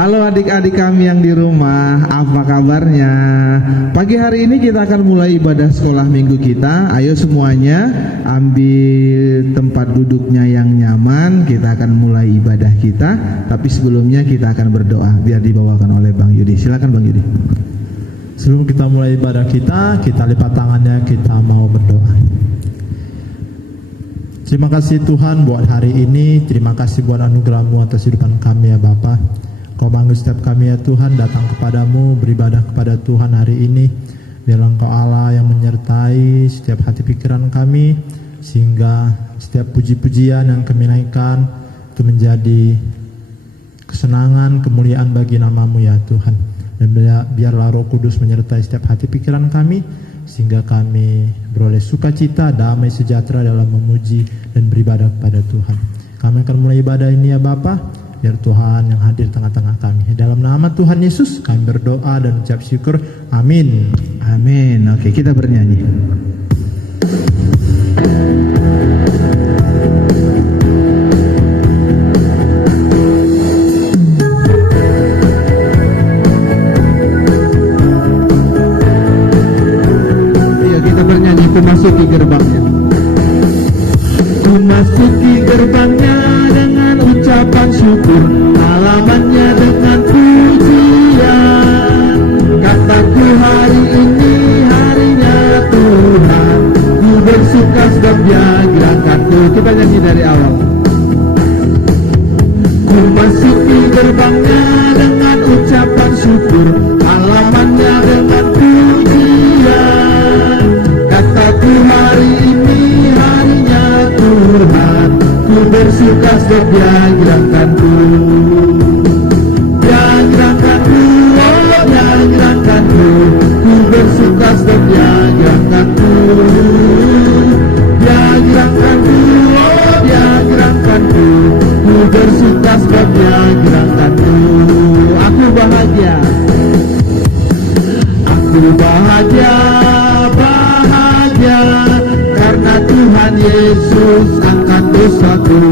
Halo adik-adik kami yang di rumah, apa kabarnya? Pagi hari ini kita akan mulai ibadah sekolah minggu kita. Ayo semuanya ambil tempat duduknya yang nyaman. Kita akan mulai ibadah kita. Tapi sebelumnya kita akan berdoa biar dibawakan oleh Bang Yudi. Silakan Bang Yudi. Sebelum kita mulai ibadah kita lipat tangannya, kita mau berdoa. Terima kasih Tuhan buat hari ini. Terima kasih buat anugerah-Mu atas kehidupan kami ya Bapa. Kau bangun setiap kami ya Tuhan datang kepadamu, beribadah kepada Tuhan hari ini. Biarlah Engkau Allah yang menyertai setiap hati pikiran kami, sehingga setiap puji-pujian yang kami naikkan itu menjadi kesenangan, kemuliaan bagi nama-Mu ya Tuhan. Dan biarlah Roh Kudus menyertai setiap hati pikiran kami, sehingga kami beroleh sukacita, damai, sejahtera dalam memuji dan beribadah kepada Tuhan. Kami akan mulai ibadah ini ya Bapa. Biar Tuhan yang hadir tengah-tengah kami. Dalam nama Tuhan Yesus kami berdoa dan ucap syukur. Amin. Amin. Oke, kita bernyanyi. Iya, kita bernyanyi memasuki gerbangnya. Memasuki gerbangnya dengan ucapan syukur, halamannya dengan pujian. Kataku hari ini harinya Tuhan, ku bersuka sebab Dia gerakkanku. Kita nyanyi dari awal. Ku masuki gerbangnya dengan ucapan syukur, halamannya dengan pujian. Kataku hari ini harinya Tuhan, ku bersuka sebab Dia gerakkanku. Dia gerakkanku, oh Dia gerakkanku, ku bersuka sebab Dia gerakkanku. Dia gerakkanku, oh Dia gerakkanku, ku bersuka sebab Dia gerakkanku. Aku bahagia, aku bahagia, bahagia, karena Tuhan Yesus angkat dosaku.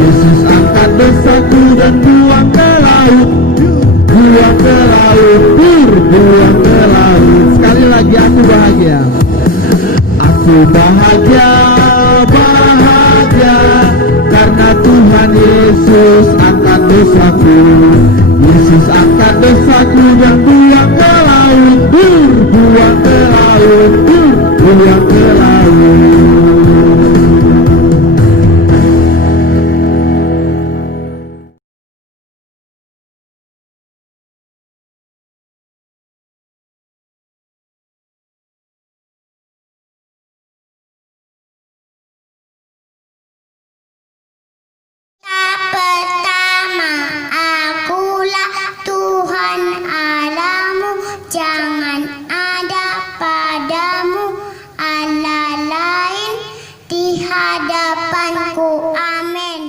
Yesus angkat dosaku dan buang ke laut, buang ke laut, buang ke laut. Sekali lagi aku bahagia, aku bahagia, bahagia, karena Tuhan Yesus angkat dosaku. Yesus angkat dosaku dan buang ke laut, buang ke laut, buang ke laut. Pertama, akulah Tuhan Allahmu, jangan ada padamu Allah lain di hadapanku. Amin.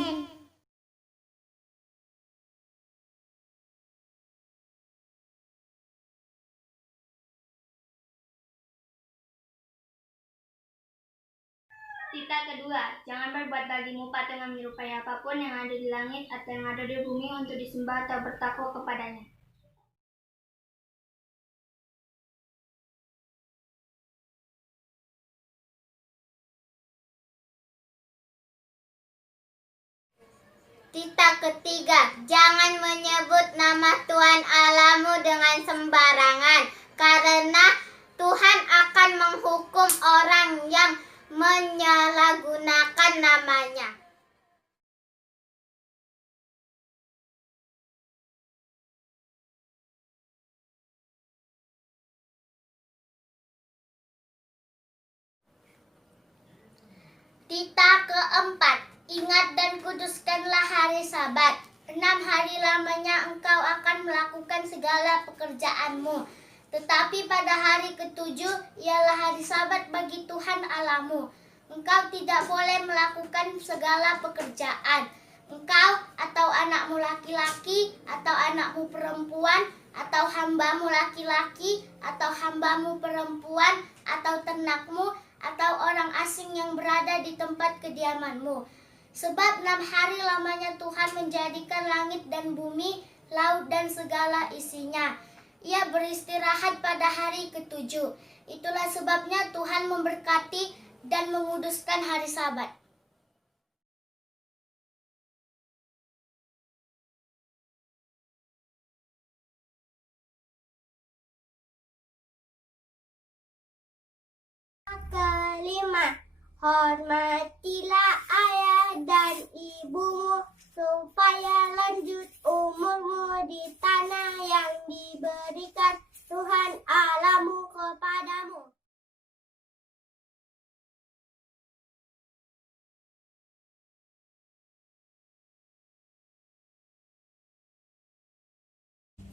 Tita kedua, jangan berbuat bagimu patung yang menyerupai apapun yang ada di langit atau yang ada di bumi untuk disembah atau bertakwa kepadanya. Tita ketiga, jangan menyebut nama Tuhan Allahmu dengan sembarangan, karena Tuhan akan menghukum orang yang menyalahgunakan namanya. Tita keempat, ingat dan kuduskanlah hari Sabat. 6 hari lamanya engkau akan melakukan segala pekerjaanmu. Tetapi pada hari ketujuh ialah hari Sabat bagi Tuhan Allahmu. Engkau tidak boleh melakukan segala pekerjaan. Engkau atau anakmu laki-laki atau anakmu perempuan atau hambamu laki-laki atau hambamu perempuan atau ternakmu atau orang asing yang berada di tempat kediamanmu. Sebab 6 hari lamanya Tuhan menjadikan langit dan bumi, laut dan segala isinya. Ia beristirahat pada hari ketujuh. Itulah sebabnya Tuhan memberkati dan menguduskan hari Sabat. Kelima, hormatilah ayah dan ibumu supaya lanjut umurmu di tanah yang diberikan Tuhan Allahmu kepadamu.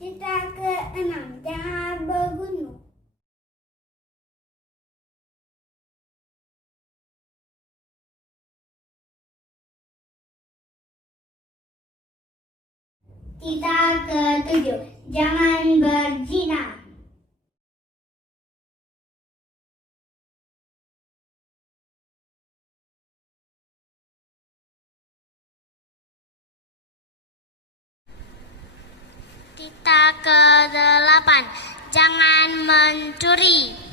Kita keenam, jangan bergunung. Kita ketujuh, jangan berzina. Kita kedelapan, jangan mencuri.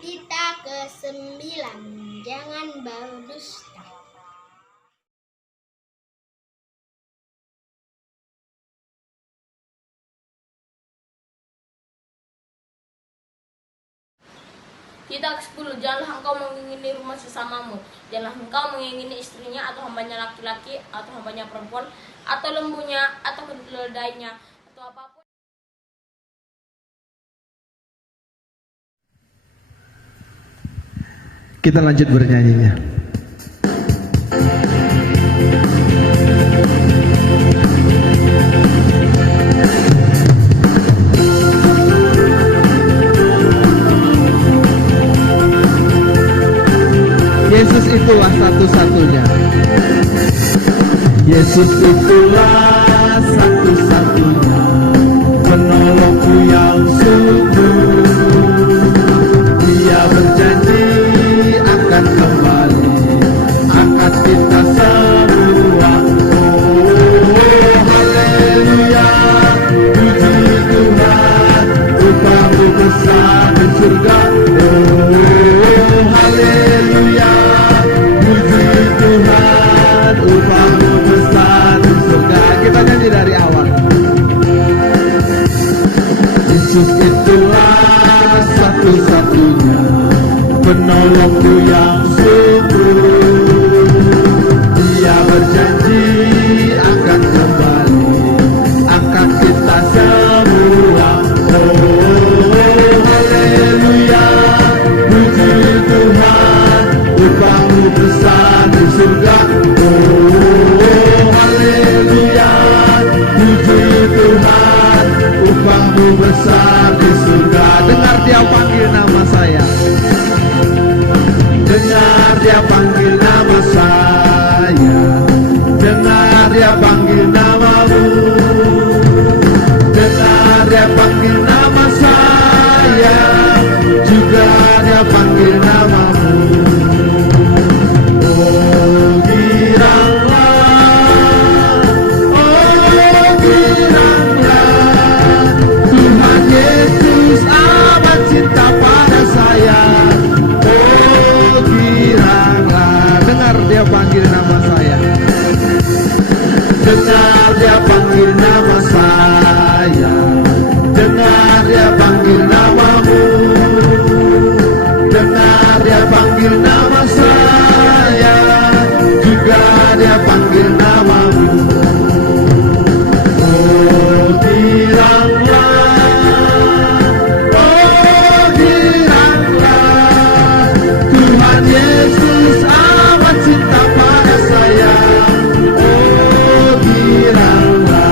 Kita kesembilan, jangan berdusta. Kita ke-10, janganlah engkau mengingini rumah sesamamu. Janganlah engkau mengingini istrinya atau hambanya laki-laki atau hambanya perempuan atau lembunya atau keledainya atau apapun. Kita lanjut bernyanyinya. Yesus itulah satu-satunya. Yesus itulah satu-satunya penolongku yang sungguh. Dia berjanji akan kembali, angkat kita semua. Oh, haleluya, puji Tuhan, upahmu besar di surga. Oh, haleluya, puji Tuhan, upahmu besar di surga. Kita nyanyi dari awal. Yesus itulah satu-satunya penolongku yang sungguh. Dia berjanji akan kembali, angkat kita semua. Oh, haleluya, puji Tuhan, upahmu besar di surga. Oh, haleluya, puji Tuhan, upahmu besar di surga. Dengar dia panggil nama saya. Dengar dia panggil nama saya. Dengar dia panggil namamu. Dengar dia panggil nama saya. Juga dia panggil namamu. Oh, giranglah, oh, giranglah, Tuhan Yesus amat cinta pada saya. Oh, giranglah. Dengar dia panggil nama saya. Dengar dia panggil nama saya. Dengar dia panggil namamu. Dengar dia panggil nama saya. Juga dia panggil namamu. Oh, giranglah, oh, giranglah, Tuhan Yesus amat cinta pada saya. Oh, giranglah.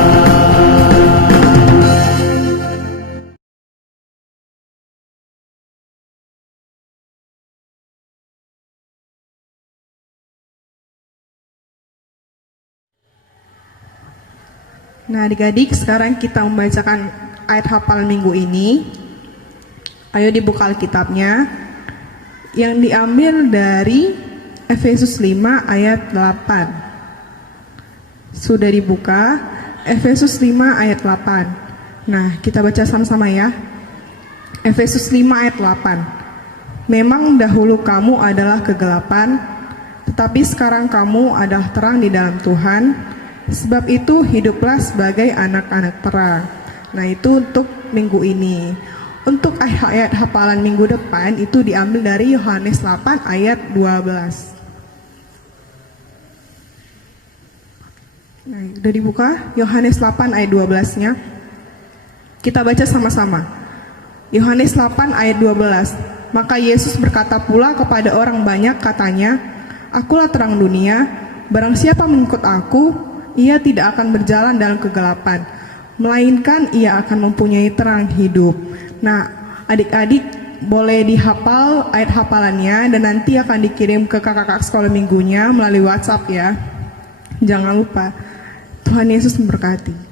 Nah, adik-adik, sekarang kita membacakan ayat hafal minggu ini. Ayo dibuka Alkitabnya, yang diambil dari Efesus 5 ayat 8. Sudah dibuka, Efesus 5 ayat 8. Nah, kita baca sama-sama ya. Efesus 5 ayat 8. Memang dahulu kamu adalah kegelapan, tetapi sekarang kamu adalah terang di dalam Tuhan. Sebab itu hiduplah sebagai anak-anak terang. Nah, itu untuk minggu ini. Untuk ayat hafalan minggu depan itu diambil dari Yohanes 8 ayat 12. Nah, udah dibuka Yohanes 8 ayat 12-nya. Kita baca sama-sama. Yohanes 8 ayat 12. Maka Yesus berkata pula kepada orang banyak, katanya, Akulah terang dunia, barang siapa mengikut aku, ia tidak akan berjalan dalam kegelapan, melainkan ia akan mempunyai terang hidup. Nah, adik-adik boleh dihafal ayat hafalannya dan nanti akan dikirim ke kakak-kakak sekolah minggunya melalui WhatsApp ya. Jangan lupa. Tuhan Yesus memberkati.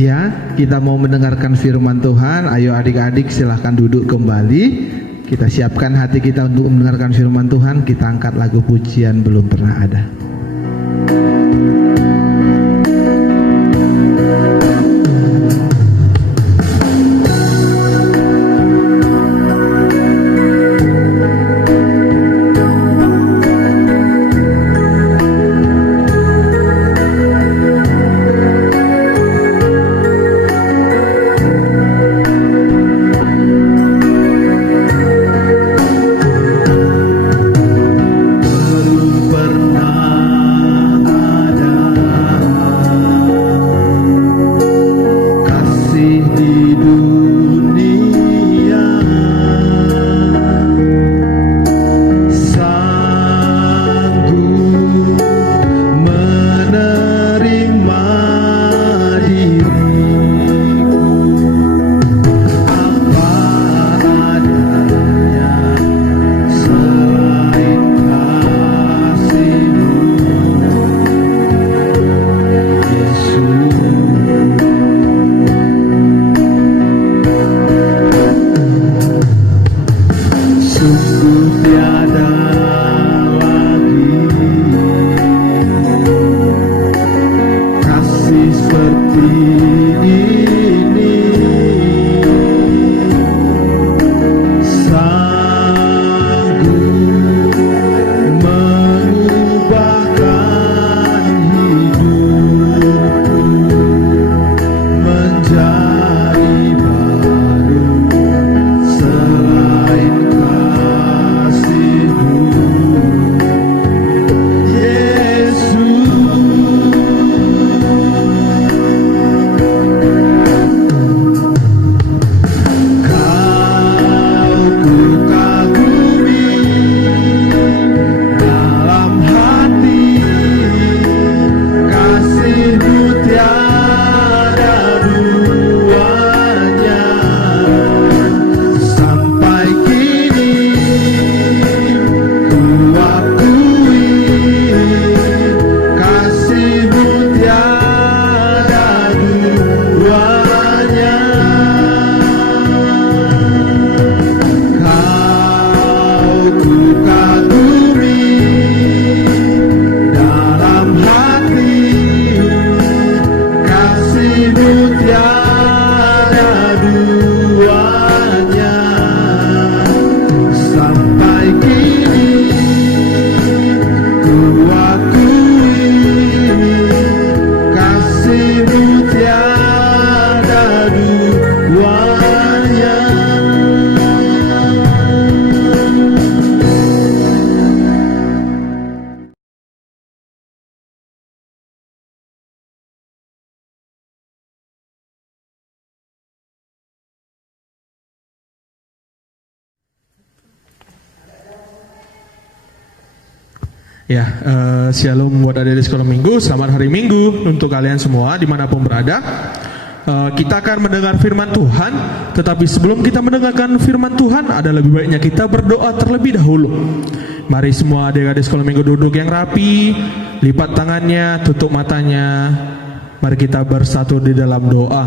Ya, kita mau mendengarkan firman Tuhan. Ayo adik-adik silahkan duduk kembali. Kita siapkan hati kita untuk mendengarkan firman Tuhan. Kita angkat lagu pujian Belum Pernah Ada. Ya, shalom buat adik di sekolah minggu. Selamat hari Minggu untuk kalian semua dimanapun berada. Kita akan mendengar firman Tuhan, tetapi sebelum kita mendengarkan firman Tuhan, ada lebih baiknya kita berdoa terlebih dahulu. Mari semua adik-adik sekolah minggu duduk yang rapi, lipat tangannya, tutup matanya. Mari kita bersatu di dalam doa.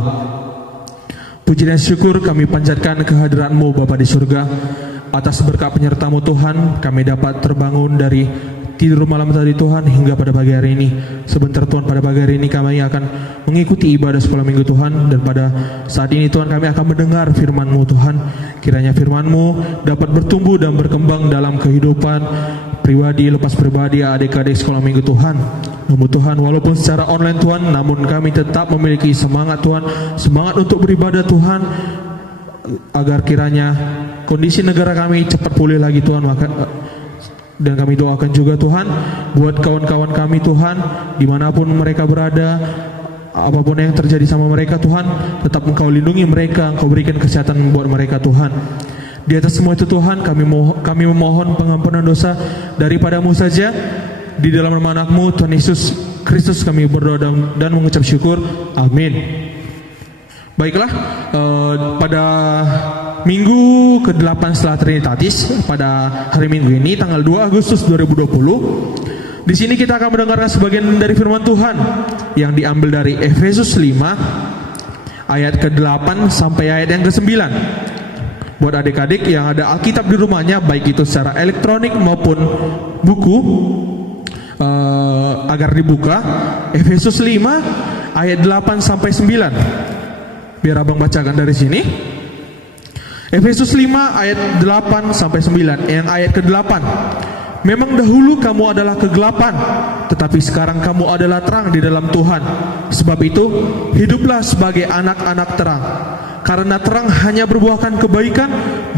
Puji dan syukur kami panjatkan kehadirat-Mu Bapa di surga. Atas berkat penyerta-Mu Tuhan, kami dapat terbangun dari tidur malam tadi Tuhan hingga pada pagi hari ini. Sebentar Tuhan, pada pagi hari ini kami akan mengikuti ibadah sekolah minggu Tuhan, dan pada saat ini Tuhan kami akan mendengar firman-Mu Tuhan. Kiranya firman-Mu dapat bertumbuh dan berkembang dalam kehidupan pribadi lepas pribadi adik-adik sekolah minggu Tuhan. Namun Tuhan, walaupun secara online Tuhan, namun kami tetap memiliki semangat Tuhan, semangat untuk beribadah Tuhan, agar kiranya kondisi negara kami cepat pulih lagi Tuhan. Dan kami doakan juga Tuhan buat kawan-kawan kami Tuhan, dimanapun mereka berada, apapun yang terjadi sama mereka Tuhan, tetap Engkau lindungi mereka, Engkau berikan kesehatan buat mereka Tuhan. Di atas semua itu Tuhan, kami memohon pengampunan dosa daripada-Mu saja. Di dalam nama anak-Mu Tuhan Yesus Kristus kami berdoa dan mengucap syukur. Amin. Baiklah, pada minggu ke-8 setelah Trinitatis, pada hari Minggu ini tanggal 2 Agustus 2020, di sini kita akan mendengarkan sebagian dari firman Tuhan yang diambil dari Efesus 5 ayat ke-8 sampai ayat yang ke-9. Buat adik-adik yang ada Alkitab di rumahnya, baik itu secara elektronik maupun buku, agar dibuka Efesus 5 ayat 8 sampai 9. Biar abang bacakan dari sini. Efesus 5 ayat 8 sampai 9. Yang ayat ke-8. Memang dahulu kamu adalah kegelapan, tetapi sekarang kamu adalah terang di dalam Tuhan. Sebab itu, hiduplah sebagai anak-anak terang. Karena terang hanya berbuahkan kebaikan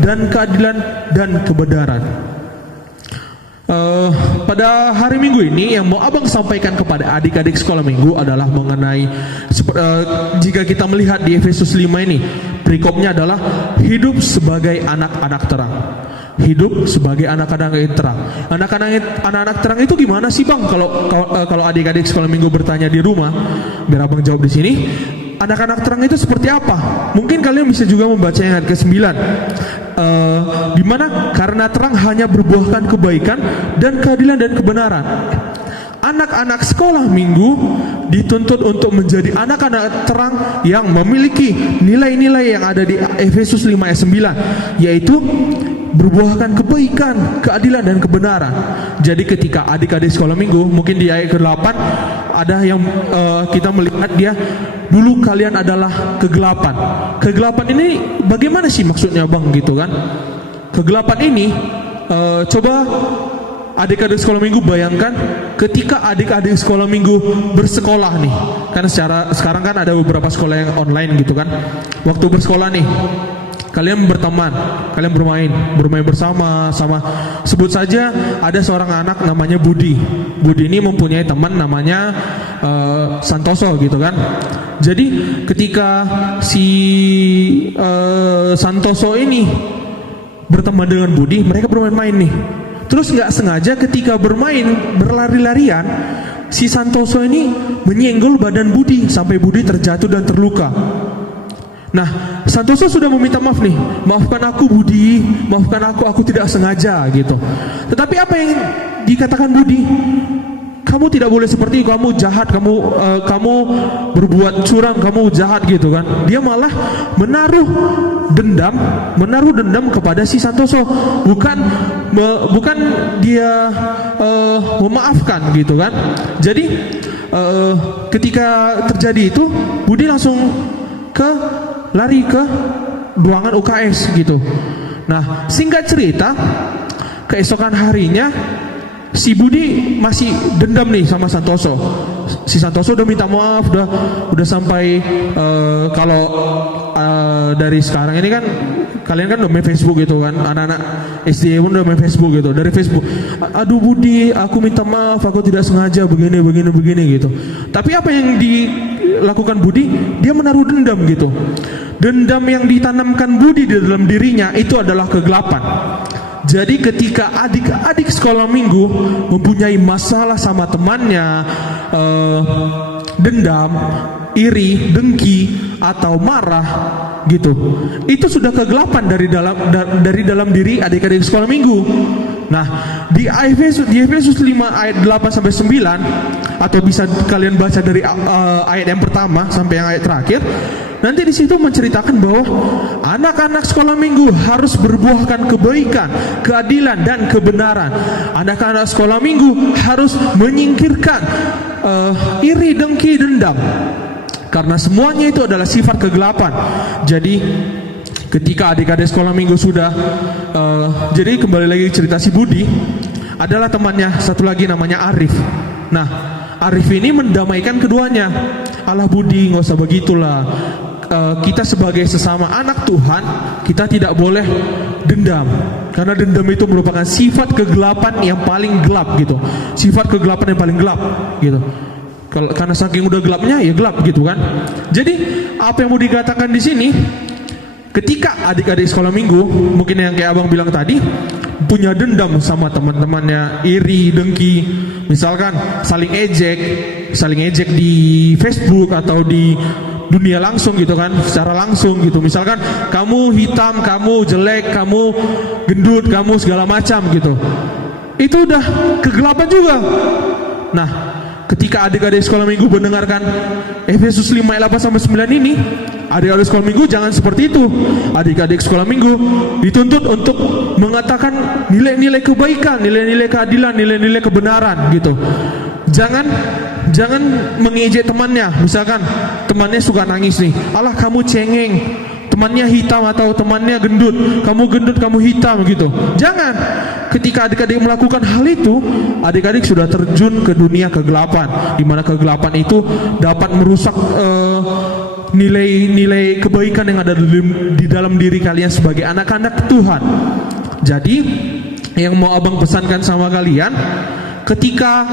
dan keadilan dan kebenaran. Pada hari Minggu ini yang mau abang sampaikan kepada adik-adik sekolah minggu adalah mengenai jika kita melihat di Efesus 5 ini, perikopnya adalah hidup sebagai anak-anak terang. Hidup sebagai anak-anak terang. Anak-anak terang itu gimana sih bang? Kalau adik-adik sekolah minggu bertanya di rumah, biar abang jawab di sini. Anak-anak terang itu seperti apa? Mungkin kalian bisa juga membaca yang ayat ke-9. Di mana karena terang hanya berbuahkan kebaikan dan keadilan dan kebenaran. Anak-anak sekolah minggu dituntut untuk menjadi anak-anak terang yang memiliki nilai-nilai yang ada di Efesus 5 ayat 9, yaitu berbuahkan kebaikan, keadilan dan kebenaran. Jadi ketika adik-adik sekolah minggu, mungkin di ayat ke-8 ada yang kita melihat dia, dulu kalian adalah kegelapan. Kegelapan ini bagaimana sih maksudnya bang gitu kan? Kegelapan ini coba adik-adik sekolah minggu bayangkan ketika adik-adik sekolah minggu bersekolah nih. Kan sekarang kan ada beberapa sekolah yang online gitu kan. Waktu bersekolah nih, kalian berteman, kalian bermain bersama. Sebut saja ada seorang anak namanya Budi. Budi ini mempunyai teman namanya Santoso gitu kan. Jadi ketika si Santoso ini berteman dengan Budi, mereka bermain-main nih. Terus nggak sengaja ketika bermain berlari-larian, si Santoso ini menyenggol badan Budi sampai Budi terjatuh dan terluka. Nah, Santoso sudah meminta maaf nih, maafkan aku Budi, maafkan aku tidak sengaja gitu. Tetapi apa yang dikatakan Budi? Kamu tidak boleh seperti itu, kamu jahat, kamu berbuat curang, kamu jahat gitu kan. Dia malah menaruh dendam kepada si Santoso, bukan dia memaafkan gitu kan. Jadi ketika terjadi itu, Budi langsung lari ke ruangan UKS gitu. Nah, singkat cerita, keesokan harinya si Budi masih dendam nih sama Santoso. Si Santoso udah minta maaf, udah sampai kalau dari sekarang ini kan kalian kan udah main Facebook gitu kan, anak-anak SD pun udah main Facebook gitu. Dari Facebook, aduh Budi, aku minta maaf, aku tidak sengaja begini gitu. Tapi apa yang dilakukan Budi? Dia menaruh dendam gitu. Dendam yang ditanamkan Budi di dalam dirinya itu adalah kegelapan. Jadi ketika adik-adik sekolah minggu mempunyai masalah sama temannya, dendam, iri, dengki, atau marah gitu. Itu sudah kegelapan dari dalam diri adik-adik sekolah minggu. Nah, di Efesus 5 ayat 8 sampai 9, atau bisa kalian baca dari ayat yang pertama sampai yang ayat terakhir. Nanti di situ menceritakan bahwa anak-anak sekolah minggu harus berbuahkan kebaikan, keadilan, dan kebenaran. Anak-anak sekolah minggu harus menyingkirkan iri, dengki, dendam, karena semuanya itu adalah sifat kegelapan. Jadi ketika adik-adik sekolah minggu sudah jadi kembali lagi cerita si Budi, adalah temannya satu lagi namanya Arif. Nah, Arif ini mendamaikan keduanya. Alah Budi, nggak usah begitulah. Kita sebagai sesama anak Tuhan, kita tidak boleh dendam, karena dendam itu merupakan sifat kegelapan yang paling gelap gitu. Sifat kegelapan yang paling gelap gitu. Karena saking udah gelapnya ya gelap gitu kan. Jadi apa yang mau dikatakan di sini, ketika adik-adik sekolah minggu, mungkin yang kayak abang bilang tadi, punya dendam sama teman-temannya, iri, dengki, misalkan saling ejek di Facebook atau di dunia langsung gitu kan, secara langsung gitu. Misalkan kamu hitam, kamu jelek, kamu gendut, kamu segala macam gitu. Itu udah kegelapan juga. Nah, ketika adik-adik sekolah minggu mendengarkan Efesus 5 ayat 8 sampai 9 ini, adik-adik sekolah minggu jangan seperti itu. Adik-adik sekolah minggu dituntut untuk mengatakan nilai-nilai kebaikan, nilai-nilai keadilan, nilai-nilai kebenaran gitu. Jangan mengejek temannya. Misalkan temannya suka nangis nih, alah kamu cengeng, temannya hitam atau temannya gendut, kamu hitam gitu. Jangan. Ketika adik-adik melakukan hal itu, adik-adik sudah terjun ke dunia kegelapan, di mana kegelapan itu dapat merusak nilai-nilai kebaikan yang ada di dalam diri kalian sebagai anak-anak Tuhan. Jadi yang mau abang pesankan sama kalian, ketika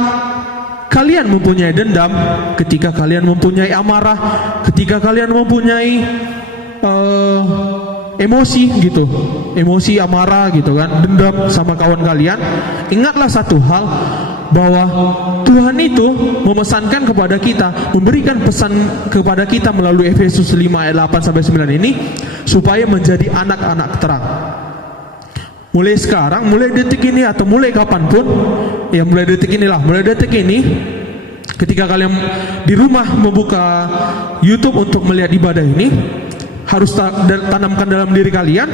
kalian mempunyai dendam, ketika kalian mempunyai amarah, ketika kalian mempunyai emosi gitu, emosi amarah gitu kan, dendam sama kawan kalian, ingatlah satu hal, bahwa Tuhan itu memesankan kepada kita, memberikan pesan kepada kita melalui Efesus 5 ayat 8 sampai 9 ini, supaya menjadi anak-anak terang. Mulai sekarang, mulai detik ini, atau mulai kapanpun, ya mulai detik ini, ketika kalian di rumah membuka YouTube untuk melihat ibadah ini, harus tanamkan dalam diri kalian,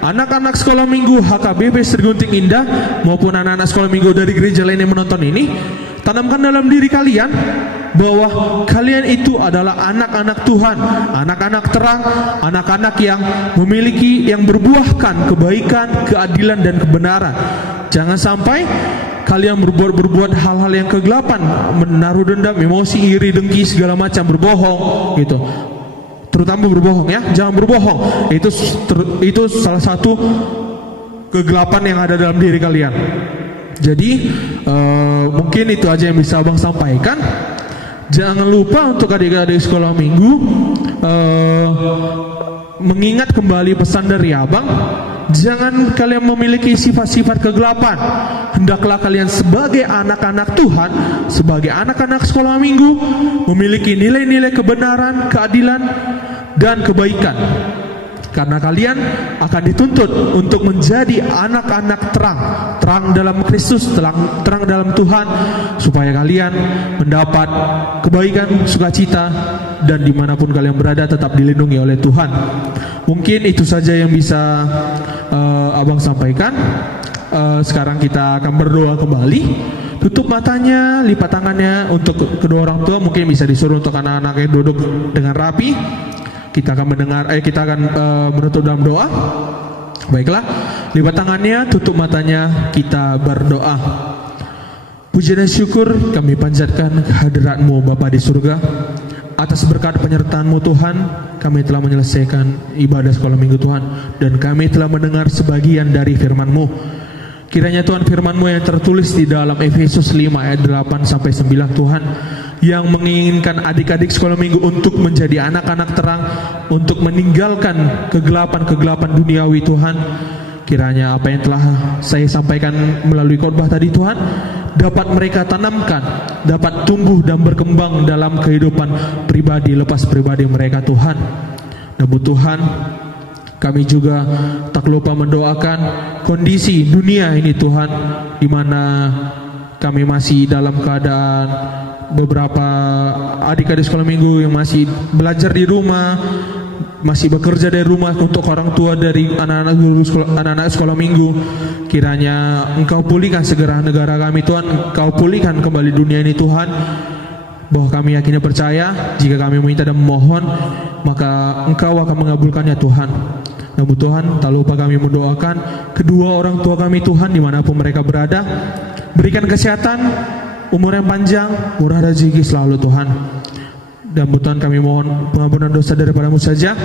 anak-anak sekolah minggu HKBP Sri Gunting Indah maupun anak-anak sekolah minggu dari gereja lain yang menonton ini, tanamkan dalam diri kalian bahwa kalian itu adalah anak-anak Tuhan, anak-anak terang, anak-anak yang memiliki, yang berbuahkan kebaikan, keadilan, dan kebenaran. Jangan sampai kalian berbuat hal-hal yang kegelapan, menaruh dendam, emosi, iri, dengki, segala macam, berbohong gitu. Terutama berbohong ya, jangan berbohong. Itu salah satu kegelapan yang ada dalam diri kalian. Jadi mungkin itu aja yang bisa abang sampaikan. Jangan lupa untuk adik-adik sekolah minggu mengingat kembali pesan dari abang. Jangan kalian memiliki sifat-sifat kegelapan. Hendaklah kalian sebagai anak-anak Tuhan, sebagai anak-anak sekolah minggu, memiliki nilai-nilai kebenaran, keadilan, dan kebaikan. Karena kalian akan dituntut untuk menjadi anak-anak terang dalam Kristus, terang dalam Tuhan, supaya kalian mendapat kebaikan, sukacita, dan dimanapun kalian berada tetap dilindungi oleh Tuhan. Mungkin itu saja yang bisa abang sampaikan. Sekarang kita akan berdoa kembali. Tutup matanya, lipat tangannya untuk kedua orang tua. Mungkin bisa disuruh untuk anak-anak yang duduk dengan rapi. Kita akan menutup dalam doa. Baiklah, lipat tangannya, tutup matanya, kita berdoa. Puji dan syukur kami panjatkan kehadirat-Mu Bapa di surga. Atas berkat penyertaan-Mu Tuhan, kami telah menyelesaikan ibadah sekolah minggu Tuhan, dan kami telah mendengar sebagian dari firman-Mu. Kiranya Tuhan, firman-Mu yang tertulis di dalam Efesus 5 ayat 8 sampai 9 Tuhan, yang menginginkan adik-adik sekolah minggu untuk menjadi anak-anak terang, untuk meninggalkan kegelapan-kegelapan duniawi Tuhan. Kiranya apa yang telah saya sampaikan melalui khotbah tadi Tuhan, dapat mereka tanamkan, dapat tumbuh dan berkembang dalam kehidupan pribadi lepas pribadi mereka Tuhan. Namun Tuhan, kami juga tak lupa mendoakan kondisi dunia ini Tuhan, di mana kami masih dalam keadaan beberapa adik-adik sekolah minggu yang masih belajar di rumah, masih bekerja dari rumah untuk orang tua dari anak-anak sekolah minggu. Kiranya Engkau pulihkan segera negara kami Tuhan, Engkau pulihkan kembali dunia ini Tuhan, bahwa kami yakin dan percaya jika kami meminta dan memohon, maka Engkau akan mengabulkannya Tuhan. Namun Tuhan, tak lupa kami mendoakan kedua orang tua kami Tuhan, dimanapun mereka berada, berikan kesehatan, umur yang panjang, murah rezeki selalu Tuhan. Dan Tuhan, kami mohon pengampunan dosa daripada-Mu saja.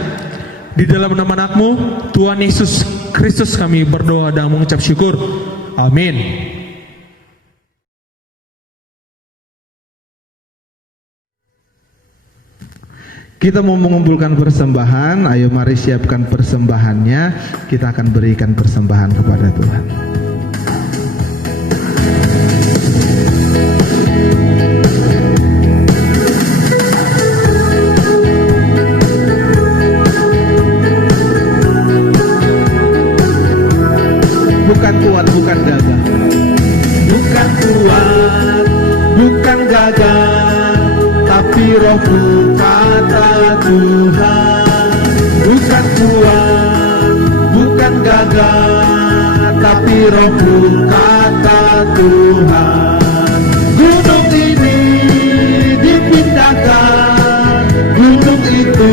Di dalam nama Anak-Mu Tuhan Yesus Kristus kami berdoa dan mengucap syukur. Amin. Kita mau mengumpulkan persembahan. Ayo mari siapkan persembahannya. Kita akan berikan persembahan kepada Tuhan. Bukan kuat, bukan gagah. Bukan kuat, bukan gagah, tapi Roh-Mu kata Tuhan. Bukan kuat, bukan gagah, tapi Roh-Mu kata Tuhan. Gunung ini dipindahkan, gunung itu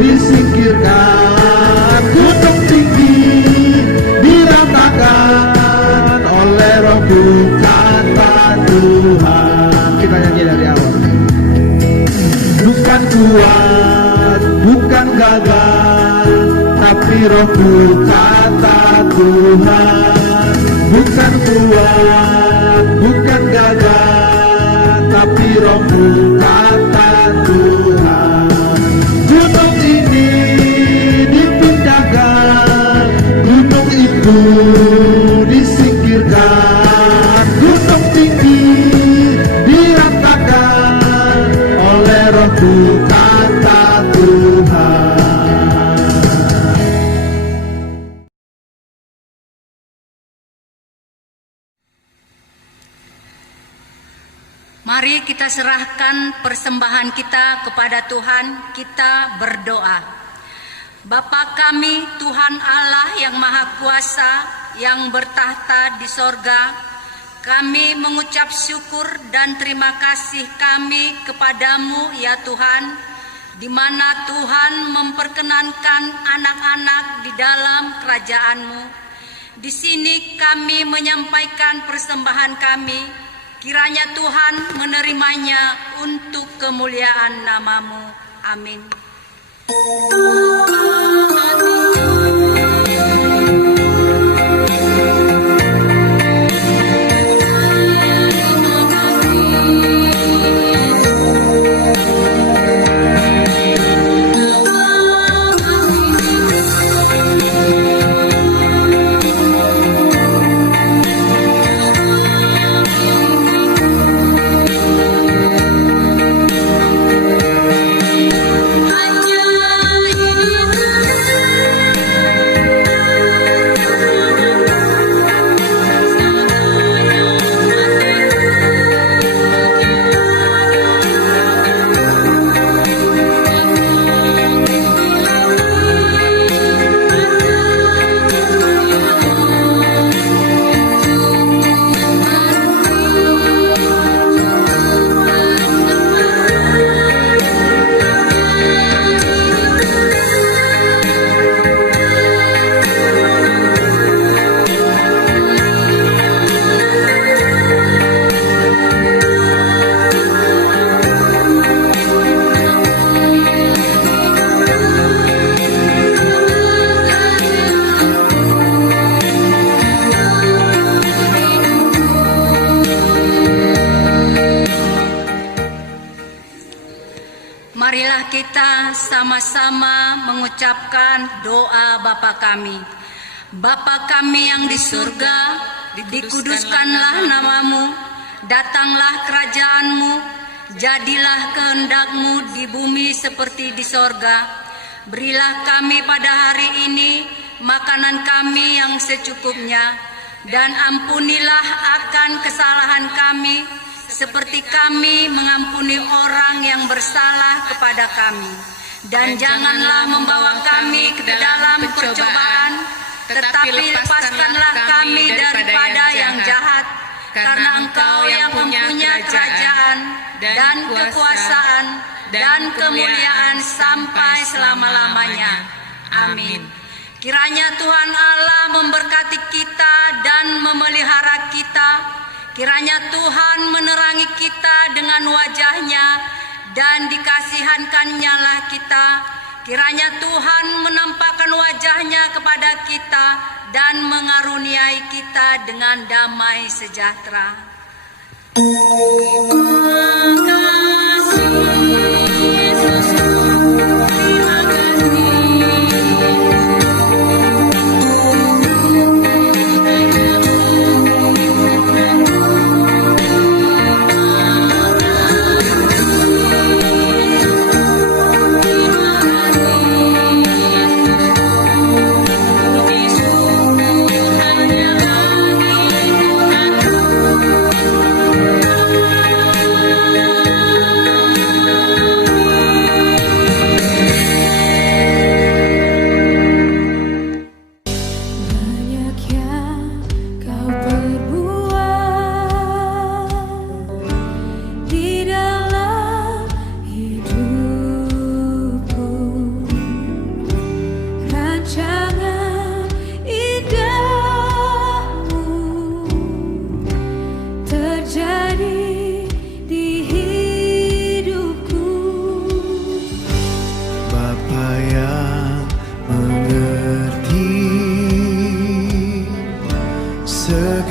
disingkirkan, gunung tinggi diratakan oleh Roh-Mu kata Tuhan. Kita nyanyi dari awal. Bukan kuat, bukan gagah, tapi Roh-Mu kata Tuhan. Bukan kuat, bukan gagah, tapi Roh-Mu kata Tuhan. Gunung ini dipindahkan, gunung itu disingkirkan, gunung tinggi diratakan oleh Roh-Mu kata Tuhan. Mari kita serahkan persembahan kita kepada Tuhan, kita berdoa. Bapa kami, Tuhan Allah yang Maha Kuasa, yang bertahta di sorga, kami mengucap syukur dan terima kasih kami kepadamu ya Tuhan, di mana Tuhan memperkenankan anak-anak di dalam kerajaan-Mu. Di sini kami menyampaikan persembahan kami, kiranya Tuhan menerimanya untuk kemuliaan nama-Mu. Amin. Marilah kita sama-sama mengucapkan doa Bapa kami. Bapa kami yang di surga, dikuduskanlah namamu, datanglah kerajaanmu, jadilah kehendakmu di bumi seperti di sorga. Berilah kami pada hari ini makanan kami yang secukupnya, dan ampunilah akan kesalahan kami, seperti kami mengampuni orang yang bersalah kepada kami. Dan janganlah membawa kami ke dalam percobaan, tetapi lepaskanlah kami daripada yang jahat, karena Engkau yang mempunyai kerajaan dan kekuasaan dan kemuliaan sampai selama-lamanya. Amin. Kiranya Tuhan Allah memberkati kita dan memelihara kita. Kiranya Tuhan menerangi kita dengan wajah-Nya dan dikasihankan-Nya lah kita. Kiranya Tuhan menampakkan wajah-Nya kepada kita dan mengaruniai kita dengan damai sejahtera.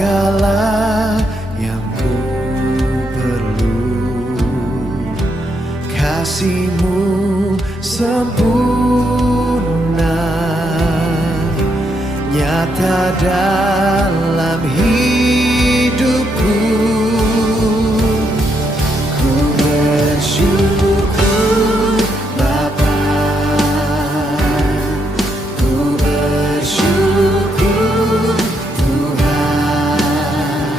segala yang ku perlu. Kasih-Mu sempurna, nyata dalam hidupku. Ku bersyukur Bapa, ku bersyukur Tuhan,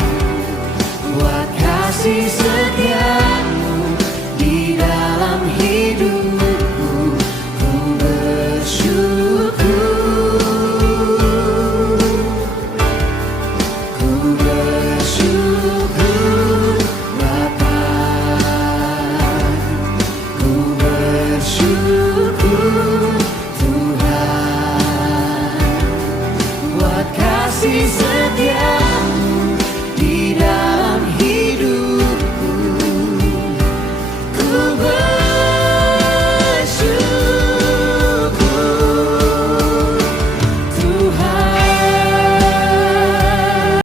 buat kasih setia-Mu di dalam hidupku. Ku bersyukur, ku bersyukur Bapa, ku bersyukur Tuhan, buat kasih